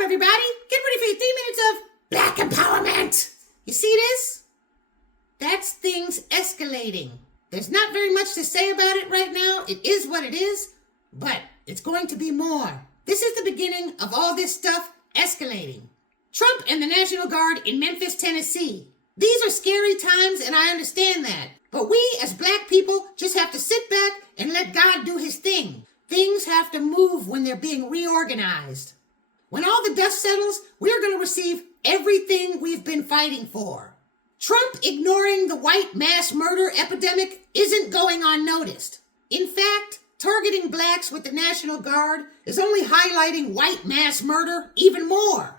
up, everybody? Get ready for your 3 minutes of Black Empowerment. You see this? That's things escalating. There's not very much to say about it right now. It is what it is, but it's going to be more. This is the beginning of all this stuff escalating. Trump and the National Guard in Memphis, Tennessee. These are scary times, and I understand that. But we, as black people, just have to sit back and let God do his thing. Things have to move when they're being reorganized. When all the dust settles, we're going to receive everything we've been fighting for. Trump ignoring the white mass murder epidemic isn't going unnoticed. In fact, targeting blacks with the National Guard is only highlighting white mass murder even more.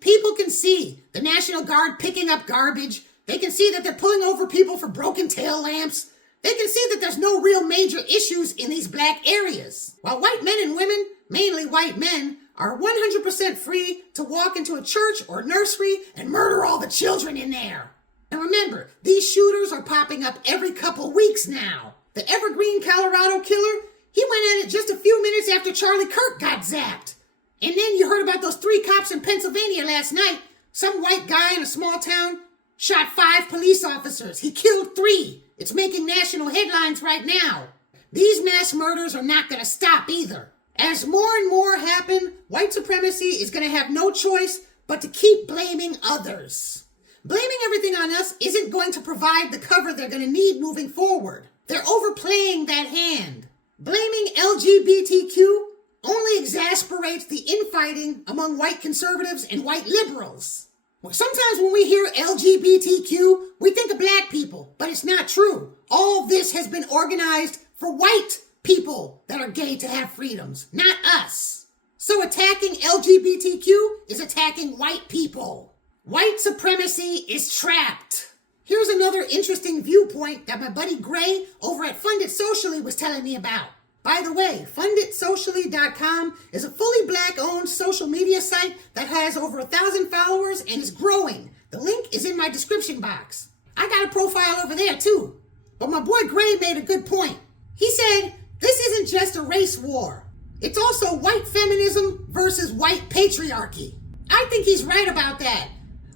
People can see the National Guard picking up garbage. They can see that they're pulling over people for broken tail lamps. They can see that there's no real major issues in these black areas. While white men and women, mainly white men, are 100% free to walk into a church or nursery and murder all the children in there. And remember, these shooters are popping up every couple weeks now. The Evergreen, Colorado killer, he went at it just a few minutes after Charlie Kirk got zapped. And then you heard about those 3 cops in Pennsylvania last night. Some white guy in a small town shot 5 police officers. He killed 3. It's making national headlines right now. These mass murders are not going to stop either. As more and more happen, white supremacy is going to have no choice but to keep blaming others. Blaming everything on us isn't going to provide the cover they're going to need moving forward. They're overplaying that hand. Blaming LGBTQ only exasperates the infighting among white conservatives and white liberals. Sometimes when we hear LGBTQ, we think of black people, but it's not true. All this has been organized for white people that are gay to have freedoms, not us. So attacking LGBTQ is attacking white people. White supremacy is trapped. Here's another interesting viewpoint that my buddy Gray over at Fund It Socially was telling me about. By the way, funditsocially.com is a fully black-owned social media site that has over 1,000 followers and is growing. The link is in my description box. I got a profile over there too. But my boy Gray made a good point. He said, this isn't just a race war. It's also white feminism versus white patriarchy. I think he's right about that.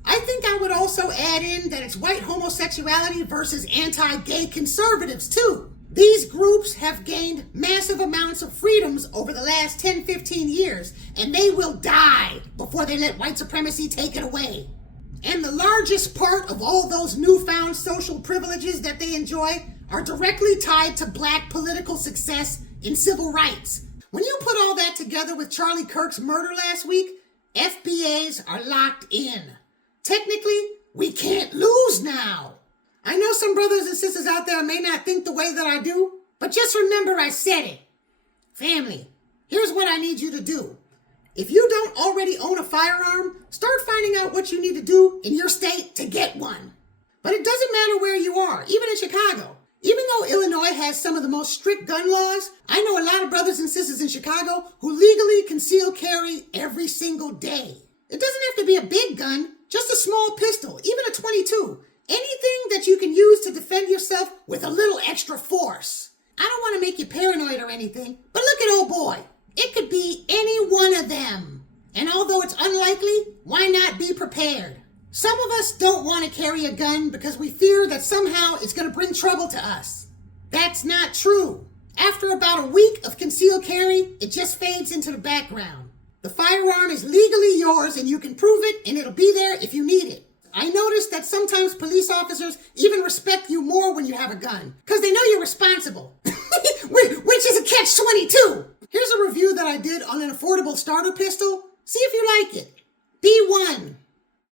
I think I would also add in that it's white homosexuality versus anti-gay conservatives too. These groups have gained massive amounts of freedoms over the last 10-15 years, and they will die before they let white supremacy take it away. And the largest part of all those newfound social privileges that they enjoy are directly tied to black political success in civil rights. When you put all that together with Charlie Kirk's murder last week, FBAs are locked in. Technically, we can't lose now. I know some brothers and sisters out there may not think the way that I do, but just remember I said it. Family, here's what I need you to do. If you don't already own a firearm, start finding out what you need to do in your state to get one. But it doesn't matter where you are, even in Chicago. Even though Illinois has some of the most strict gun laws, I know a lot of brothers and sisters in Chicago who legally conceal carry every single day. It doesn't have to be a big gun, just a small pistol, even a .22. Anything that you can use to defend yourself with a little extra force. I don't want to make you paranoid or anything, but look at old boy. It could be any one of them. And although it's unlikely, why not be prepared? Some of us don't want to carry a gun because we fear that somehow it's going to bring trouble to us. That's not true. After about a week of concealed carry, it just fades into the background. The firearm is legally yours and you can prove it and it'll be there if you need it. I noticed that sometimes police officers even respect you more when you have a gun, because they know you're responsible, which is a catch-22. Here's a review that I did on an affordable starter pistol. See if you like it. B1.